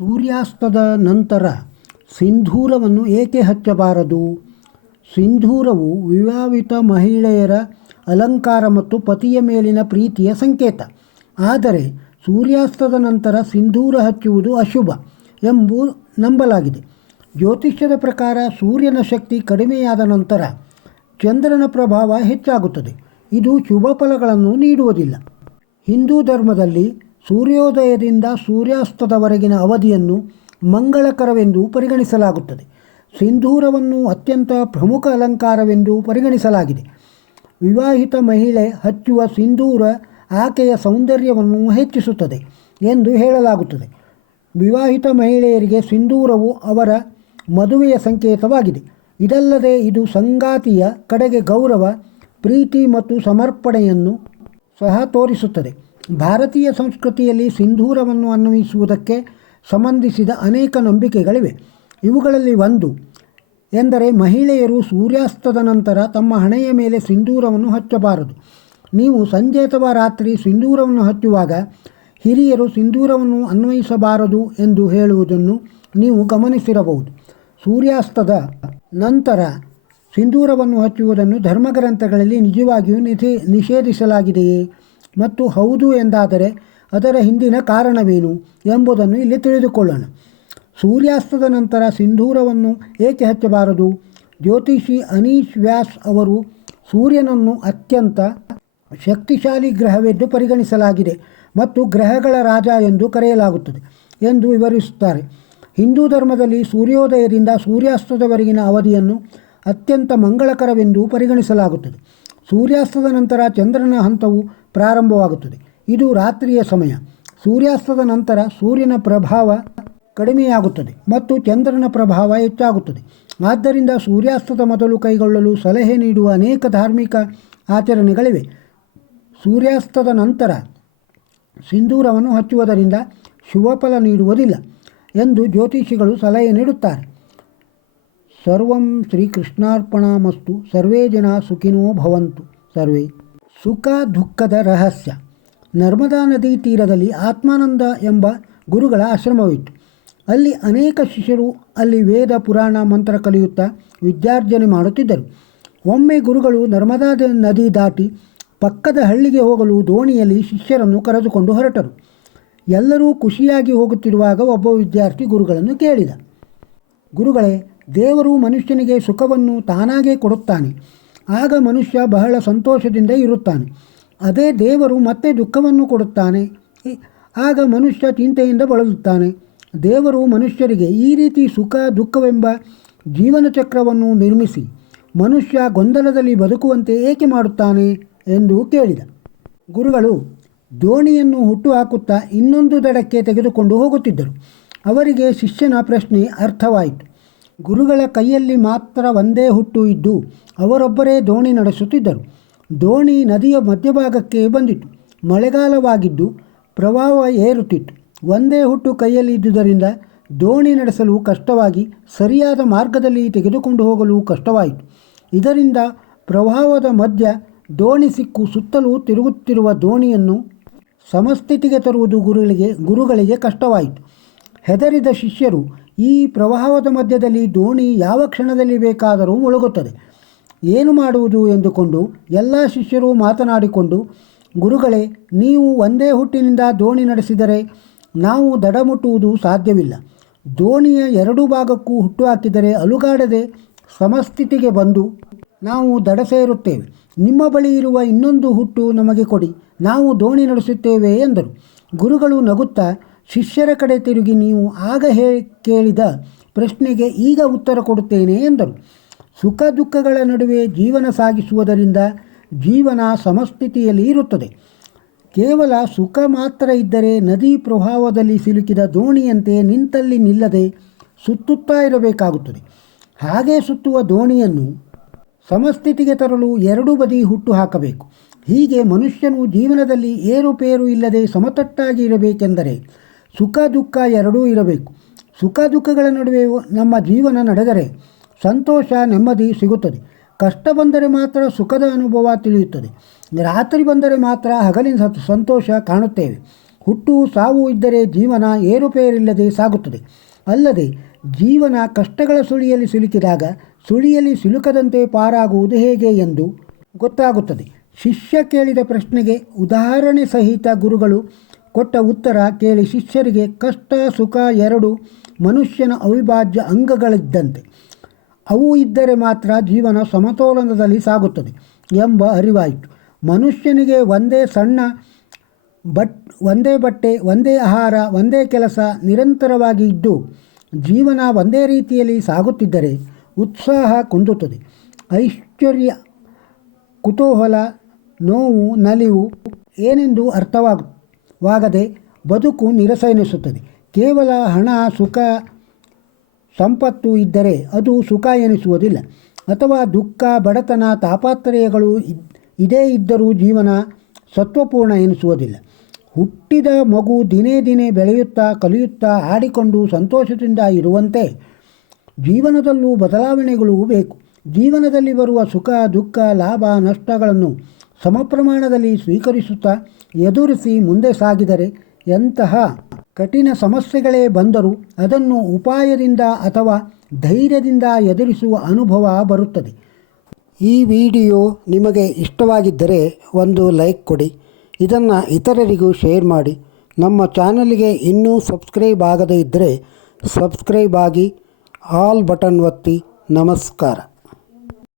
ಸೂರ್ಯಾಸ್ತದ ನಂತರ ಸಿಂಧೂರವನ್ನು ಏಕೆ ಹಚ್ಚಬಾರದು? ಸಿಂಧೂರವು ವಿವಾಹಿತ ಮಹಿಳೆಯರ ಅಲಂಕಾರ ಮತ್ತು ಪತಿಯ ಮೇಲಿನ ಪ್ರೀತಿಯ ಸಂಕೇತ. ಆದರೆ ಸೂರ್ಯಾಸ್ತದ ನಂತರ ಸಿಂಧೂರ ಹಚ್ಚುವುದು ಅಶುಭ ಎಂಬು ನಂಬಲಾಗಿದೆ. ಜ್ಯೋತಿಷ್ಯದ ಪ್ರಕಾರ ಸೂರ್ಯನ ಶಕ್ತಿ ಕಡಿಮೆಯಾದ ನಂತರ ಚಂದ್ರನ ಪ್ರಭಾವ ಹೆಚ್ಚಾಗುತ್ತದೆ. ಇದು ಶುಭ ಫಲಗಳನ್ನು ನೀಡುವುದಿಲ್ಲ. ಹಿಂದೂ ಧರ್ಮದಲ್ಲಿ ಸೂರ್ಯೋದಯದಿಂದ ಸೂರ್ಯಾಸ್ತದವರೆಗಿನ ಅವಧಿಯನ್ನು ಮಂಗಳಕರವೆಂದು ಪರಿಗಣಿಸಲಾಗುತ್ತದೆ. ಸಿಂಧೂರವನ್ನು ಅತ್ಯಂತ ಪ್ರಮುಖ ಅಲಂಕಾರವೆಂದು ಪರಿಗಣಿಸಲಾಗಿದೆ. ವಿವಾಹಿತ ಮಹಿಳೆ ಹಚ್ಚುವ ಸಿಂಧೂರ ಆಕೆಯ ಸೌಂದರ್ಯವನ್ನು ಹೆಚ್ಚಿಸುತ್ತದೆ ಎಂದು ಹೇಳಲಾಗುತ್ತದೆ. ವಿವಾಹಿತ ಮಹಿಳೆಯರಿಗೆ ಸಿಂಧೂರವು ಅವರ ಮದುವೆಯ ಸಂಕೇತವಾಗಿದೆ. ಇದಲ್ಲದೆ ಇದು ಸಂಗಾತಿಯ ಕಡೆಗೆ ಗೌರವ, ಪ್ರೀತಿ ಮತ್ತು ಸಮರ್ಪಣೆಯನ್ನು ಸಹ ತೋರಿಸುತ್ತದೆ. ಭಾರತೀಯ ಸಂಸ್ಕೃತಿಯಲ್ಲಿ ಸಿಂಧೂರವನ್ನು ಅನ್ವಯಿಸುವುದಕ್ಕೆ ಸಂಬಂಧಿಸಿದ ಅನೇಕ ನಂಬಿಕೆಗಳಿವೆ. ಇವುಗಳಲ್ಲಿ ಒಂದು ಎಂದರೆ ಮಹಿಳೆಯರು ಸೂರ್ಯಾಸ್ತದ ನಂತರ ತಮ್ಮ ಹಣೆಯ ಮೇಲೆ ಸಿಂಧೂರವನ್ನು ಹಚ್ಚಬಾರದು. ನೀವು ಸಂಜೆ ಅಥವಾ ರಾತ್ರಿ ಸಿಂಧೂರವನ್ನು ಹಚ್ಚುವಾಗ ಹಿರಿಯರು ಸಿಂಧೂರವನ್ನು ಅನ್ವಯಿಸಬಾರದು ಎಂದು ಹೇಳುವುದನ್ನು ನೀವು ಗಮನಿಸಿರಬಹುದು. ಸೂರ್ಯಾಸ್ತದ ನಂತರ ಸಿಂಧೂರವನ್ನು ಹಚ್ಚುವುದನ್ನು ಧರ್ಮಗ್ರಂಥಗಳಲ್ಲಿ ನಿಜವಾಗಿಯೂ ನಿಷೇಧಿಸಲಾಗಿದೆಯೇ? ಮತ್ತು ಹೌದು ಎಂದಾದರೆ ಅದರ ಹಿಂದಿನ ಕಾರಣವೇನು ಎಂಬುದನ್ನು ಇಲ್ಲಿ ತಿಳಿದುಕೊಳ್ಳೋಣ. ಸೂರ್ಯಾಸ್ತದ ನಂತರ ಸಿಂಧೂರವನ್ನು ಏಕೆ ಹಚ್ಚಬಾರದು? ಜ್ಯೋತಿಷಿ ಅನೀಶ್ ವ್ಯಾಸ್ ಅವರು ಸೂರ್ಯನನ್ನು ಅತ್ಯಂತ ಶಕ್ತಿಶಾಲಿ ಗ್ರಹವೆಂದು ಪರಿಗಣಿಸಲಾಗಿದೆ ಮತ್ತು ಗ್ರಹಗಳ ರಾಜ ಎಂದು ಕರೆಯಲಾಗುತ್ತದೆ ಎಂದು ವಿವರಿಸುತ್ತಾರೆ. ಹಿಂದೂ ಧರ್ಮದಲ್ಲಿ ಸೂರ್ಯೋದಯದಿಂದ ಸೂರ್ಯಾಸ್ತದವರೆಗಿನ ಅವಧಿಯನ್ನು ಅತ್ಯಂತ ಮಂಗಳಕರವೆಂದು ಪರಿಗಣಿಸಲಾಗುತ್ತದೆ. ಸೂರ್ಯಾಸ್ತದ ನಂತರ ಚಂದ್ರನ ಹಂತವು ಪ್ರಾರಂಭವಾಗುತ್ತದೆ. ಇದು ರಾತ್ರಿಯ ಸಮಯ. ಸೂರ್ಯಾಸ್ತದ ನಂತರ ಸೂರ್ಯನ ಪ್ರಭಾವ ಕಡಿಮೆಯಾಗುತ್ತದೆ ಮತ್ತು ಚಂದ್ರನ ಪ್ರಭಾವ ಹೆಚ್ಚಾಗುತ್ತದೆ. ಆದ್ದರಿಂದ ಸೂರ್ಯಾಸ್ತದ ಮೊದಲು ಕೈಗೊಳ್ಳಲು ಸಲಹೆ ನೀಡುವ ಅನೇಕ ಧಾರ್ಮಿಕ ಆಚರಣೆಗಳಿವೆ. ಸೂರ್ಯಾಸ್ತದ ನಂತರ ಸಿಂಧೂರವನ್ನು ಹಚ್ಚುವುದರಿಂದ ಶುಭಫಲ ನೀಡುವುದಿಲ್ಲ ಎಂದು ಜ್ಯೋತಿಷಿಗಳು ಸಲಹೆ ನೀಡುತ್ತಾರೆ. ಸರ್ವಂ ಶ್ರೀಕೃಷ್ಣಾರ್ಪಣಮಸ್ತು. ಸರ್ವೇ ಜನ ಸುಖಿನೋ ಭವಂತು. ಸರ್ವೇ. ಸುಖ ದುಃಖದ ರಹಸ್ಯ. ನರ್ಮದಾ ನದಿ ತೀರದಲ್ಲಿ ಆತ್ಮಾನಂದ ಎಂಬ ಗುರುಗಳ ಆಶ್ರಮವಿತ್ತು. ಅಲ್ಲಿ ಅನೇಕ ಶಿಷ್ಯರು ಅಲ್ಲಿ ವೇದ ಪುರಾಣ ಮಂತ್ರ ಕಲಿಯುತ್ತಾ ವಿದ್ಯಾರ್ಜನೆ ಮಾಡುತ್ತಿದ್ದರು. ಒಮ್ಮೆ ಗುರುಗಳು ನರ್ಮದಾ ನದಿ ದಾಟಿ ಪಕ್ಕದ ಹಳ್ಳಿಗೆ ಹೋಗಲು ದೋಣಿಯಲ್ಲಿ ಶಿಷ್ಯರನ್ನು ಕರೆದುಕೊಂಡು ಹೊರಟರು. ಎಲ್ಲರೂ ಖುಷಿಯಾಗಿ ಹೋಗುತ್ತಿರುವಾಗ ಒಬ್ಬ ವಿದ್ಯಾರ್ಥಿ ಗುರುಗಳನ್ನು ಕೇಳಿದ, ಗುರುಗಳೇ, ದೇವರು ಮನುಷ್ಯನಿಗೆ ಸುಖವನ್ನು ತಾನಾಗೇ ಕೊಡುತ್ತಾನೆ. ಆಗ ಮನುಷ್ಯ ಬಹಳ ಸಂತೋಷದಿಂದ ಇರುತ್ತಾನೆ. ಅದೇ ದೇವರು ಮತ್ತೆ ದುಃಖವನ್ನು ಕೊಡುತ್ತಾನೆ. ಆಗ ಮನುಷ್ಯ ಚಿಂತೆಯಿಂದ ಬಳಲುತ್ತಾನೆ. ದೇವರು ಮನುಷ್ಯರಿಗೆ ಈ ರೀತಿ ಸುಖ ದುಃಖವೆಂಬ ಜೀವನ ಚಕ್ರವನ್ನು ನಿರ್ಮಿಸಿ ಮನುಷ್ಯ ಗೊಂದಲದಲ್ಲಿ ಬದುಕುವಂತೆ ಏಕೆ ಮಾಡುತ್ತಾನೆ ಎಂದು ಕೇಳಿದ. ಗುರುಗಳು ದೋಣಿಯನ್ನು ಹುಟ್ಟು ಹಾಕುತ್ತಾ ಇನ್ನೊಂದು ದಡಕ್ಕೆ ತೆಗೆದುಕೊಂಡು ಹೋಗುತ್ತಿದ್ದರು. ಅವರಿಗೆ ಶಿಷ್ಯನ ಪ್ರಶ್ನೆ ಅರ್ಥವಾಯಿತು. ಗುರುಗಳ ಕೈಯಲ್ಲಿ ಮಾತ್ರ ಒಂದೇ ಹುಟ್ಟು ಇದ್ದು ಅವರೊಬ್ಬರೇ ದೋಣಿ ನಡೆಸುತ್ತಿದ್ದರು. ದೋಣಿ ನದಿಯ ಮಧ್ಯಭಾಗಕ್ಕೆ ಬಂದಿತು. ಮಳೆಗಾಲವಾಗಿದ್ದು ಪ್ರವಾಹ ಏರುತ್ತಿತ್ತು. ಒಂದೇ ಹುಟ್ಟು ಕೈಯಲ್ಲಿ ಇದ್ದುದರಿಂದ ದೋಣಿ ನಡೆಸಲು ಕಷ್ಟವಾಗಿ ಸರಿಯಾದ ಮಾರ್ಗದಲ್ಲಿ ತೆಗೆದುಕೊಂಡು ಹೋಗಲು ಕಷ್ಟವಾಯಿತು. ಇದರಿಂದ ಪ್ರವಾಹದ ಮಧ್ಯ ದೋಣಿ ಸಿಕ್ಕು ಸುತ್ತಲೂ ತಿರುಗುತ್ತಿರುವ ದೋಣಿಯನ್ನು ಸಮಸ್ಥಿತಿಗೆ ತರುವುದು ಗುರುಗಳಿಗೆ ಕಷ್ಟವಾಯಿತು. ಹೆದರಿದ ಶಿಷ್ಯರು, ಈ ಪ್ರವಾಹದ ಮಧ್ಯದಲ್ಲಿ ದೋಣಿ ಯಾವ ಕ್ಷಣದಲ್ಲಿ ಬೇಕಾದರೂ ಮುಳುಗುತ್ತದೆ, ಏನು ಮಾಡುವುದು ಎಂದುಕೊಂಡು ಎಲ್ಲ ಶಿಷ್ಯರು ಮಾತನಾಡಿಕೊಂಡು, ಗುರುಗಳೇ, ನೀವು ಒಂದೇ ಹುಟ್ಟಿನಿಂದ ದೋಣಿ ನಡೆಸಿದರೆ ನಾವು ದಡ ಮುಟ್ಟುವುದು ಸಾಧ್ಯವಿಲ್ಲ. ದೋಣಿಯ ಎರಡೂ ಭಾಗಕ್ಕೂ ಹುಟ್ಟು ಹಾಕಿದರೆ ಅಲುಗಾಡದೆ ಸಮಸ್ಥಿತಿಗೆ ಬಂದು ನಾವು ದಡ ಸೇರುತ್ತೇವೆ. ನಿಮ್ಮ ಬಳಿ ಇರುವ ಇನ್ನೊಂದು ಹುಟ್ಟು ನಮಗೆ ಕೊಡಿ, ನಾವು ದೋಣಿ ನಡೆಸುತ್ತೇವೆ ಎಂದರು. ಗುರುಗಳು ನಗುತ್ತಾ ಶಿಷ್ಯರ ಕಡೆ ತಿರುಗಿ, ನೀವು ಆಗ ಕೇಳಿದ ಪ್ರಶ್ನೆಗೆ ಈಗ ಉತ್ತರ ಕೊಡುತ್ತೇನೆ ಎಂದರು. ಸುಖ ದುಃಖಗಳ ನಡುವೆ ಜೀವನ ಸಾಗಿಸುವುದರಿಂದ ಜೀವನ ಸಮಸ್ಥಿತಿಯಲ್ಲಿ ಇರುತ್ತದೆ. ಕೇವಲ ಸುಖ ಮಾತ್ರ ಇದ್ದರೆ ನದಿ ಪ್ರವಾಹದಲ್ಲಿ ಸಿಲುಕಿದ ದೋಣಿಯಂತೆ ನಿಂತಲ್ಲಿ ನಿಲ್ಲದೆ ಸುತ್ತುತ್ತಾ ಇರಬೇಕಾಗುತ್ತದೆ. ಹಾಗೆ ಸುತ್ತುವ ದೋಣಿಯನ್ನು ಸಮಸ್ಥಿತಿಗೆ ತರಲು ಎರಡೂ ಬದಿ ಹುಟ್ಟು ಹಾಕಬೇಕು. ಹೀಗೆ ಮನುಷ್ಯನು ಜೀವನದಲ್ಲಿ ಏರುಪೇರು ಇಲ್ಲದೆ ಸಮತಟ್ಟಾಗಿ ಇರಬೇಕೆಂದರೆ ಸುಖ ದುಃಖ ಎರಡೂ ಇರಬೇಕು. ಸುಖ ದುಃಖಗಳ ನಡುವೆ ನಮ್ಮ ಜೀವನ ನಡೆದರೆ ಸಂತೋಷ ನೆಮ್ಮದಿ ಸಿಗುತ್ತದೆ. ಕಷ್ಟ ಬಂದರೆ ಮಾತ್ರ ಸುಖದ ಅನುಭವ ತಿಳಿಯುತ್ತದೆ. ರಾತ್ರಿ ಬಂದರೆ ಮಾತ್ರ ಹಗಲಿನ ಸಂತೋಷ ಕಾಣುತ್ತೇವೆ. ಹುಟ್ಟು ಸಾವು ಇದ್ದರೆ ಜೀವನ ಏರುಪೇರಿಲ್ಲದೆ ಸಾಗುತ್ತದೆ. ಅಲ್ಲದೆ ಜೀವನ ಕಷ್ಟಗಳ ಸುಳಿಯಲ್ಲಿ ಸಿಲುಕಿದಾಗ ಸುಳಿಯಲ್ಲಿ ಸಿಲುಕದಂತೆ ಪಾರಾಗುವುದು ಹೇಗೆ ಎಂದು ಗೊತ್ತಾಗುತ್ತದೆ. ಶಿಷ್ಯ ಕೇಳಿದ ಪ್ರಶ್ನೆಗೆ ಉದಾಹರಣೆ ಸಹಿತ ಗುರುಗಳು ಕೊಟ್ಟ ಉತ್ತರ ಕೇಳಿ ಶಿಷ್ಯರಿಗೆ ಕಷ್ಟ ಸುಖ ಎರಡು ಮನುಷ್ಯನ ಅವಿಭಾಜ್ಯ ಅಂಗಗಳಿದ್ದಂತೆ, ಅವು ಇದ್ದರೆ ಮಾತ್ರ ಜೀವನ ಸಮತೋಲನದಲ್ಲಿ ಸಾಗುತ್ತದೆ ಎಂಬ ಅರಿವಾಯಿತು. ಮನುಷ್ಯನಿಗೆ ಒಂದೇ ಬಟ್ಟೆ, ಒಂದೇ ಆಹಾರ, ಒಂದೇ ಕೆಲಸ ನಿರಂತರವಾಗಿ ಇದ್ದು ಜೀವನ ಒಂದೇ ರೀತಿಯಲ್ಲಿ ಸಾಗುತ್ತಿದ್ದರೆ ಉತ್ಸಾಹ ಕುಂದುತ್ತದೆ. ಐಶ್ವರ್ಯ, ಕುತೂಹಲ, ನೋವು, ನಲಿವು ಏನೆಂದು ಅರ್ಥವಾಗದೆ ಬದುಕು ನಿರಸ ಎನಿಸುತ್ತದೆ. ಕೇವಲ ಹಣ, ಸುಖ, ಸಂಪತ್ತು ಇದ್ದರೆ ಅದು ಸುಖ ಎನಿಸುವುದಿಲ್ಲ. ಅಥವಾ ದುಃಖ, ಬಡತನ, ತಾಪತ್ರಯಗಳು ಇದೇ ಇದ್ದರೂ ಜೀವನ ಸತ್ವಪೂರ್ಣ ಎನಿಸುವುದಿಲ್ಲ. ಹುಟ್ಟಿದ ಮಗು ದಿನೇ ದಿನೇ ಬೆಳೆಯುತ್ತಾ ಕಲಿಯುತ್ತಾ ಆಡಿಕೊಂಡು ಸಂತೋಷದಿಂದ ಇರುವಂತೆ ಜೀವನದಲ್ಲೂ ಬದಲಾವಣೆಗಳು ಬೇಕು. ಜೀವನದಲ್ಲಿ ಬರುವ ಸುಖ ದುಃಖ ಲಾಭ ನಷ್ಟಗಳನ್ನು ಸಮಪ್ರಮಾಣದಲ್ಲಿ ಸ್ವೀಕರಿಸುತ್ತಾ ಎದುರಿಸಿ ಮುಂದೆ ಸಾಗಿದರೆ ಎಂತಹ ಕಠಿಣ ಸಮಸ್ಯೆಗಳೇ ಬಂದರೂ ಅದನ್ನು ಉಪಾಯದಿಂದ ಅಥವಾ ಧೈರ್ಯದಿಂದ ಎದುರಿಸುವ ಅನುಭವ ಬರುತ್ತದೆ. ಈ ವಿಡಿಯೋ ನಿಮಗೆ ಇಷ್ಟವಾಗಿದ್ದರೆ ಒಂದು ಲೈಕ್ ಕೊಡಿ. ಇದನ್ನು ಇತರರಿಗೂ ಶೇರ್ ಮಾಡಿ. ನಮ್ಮ ಚಾನಲ್ಗೆ ಇನ್ನೂ ಸಬ್ಸ್ಕ್ರೈಬ್ ಆಗದೇ ಇದ್ದರೆ ಸಬ್ಸ್ಕ್ರೈಬ್ ಆಗಿ, ಆಲ್ ಬಟನ್ ಒತ್ತಿ. ನಮಸ್ಕಾರ.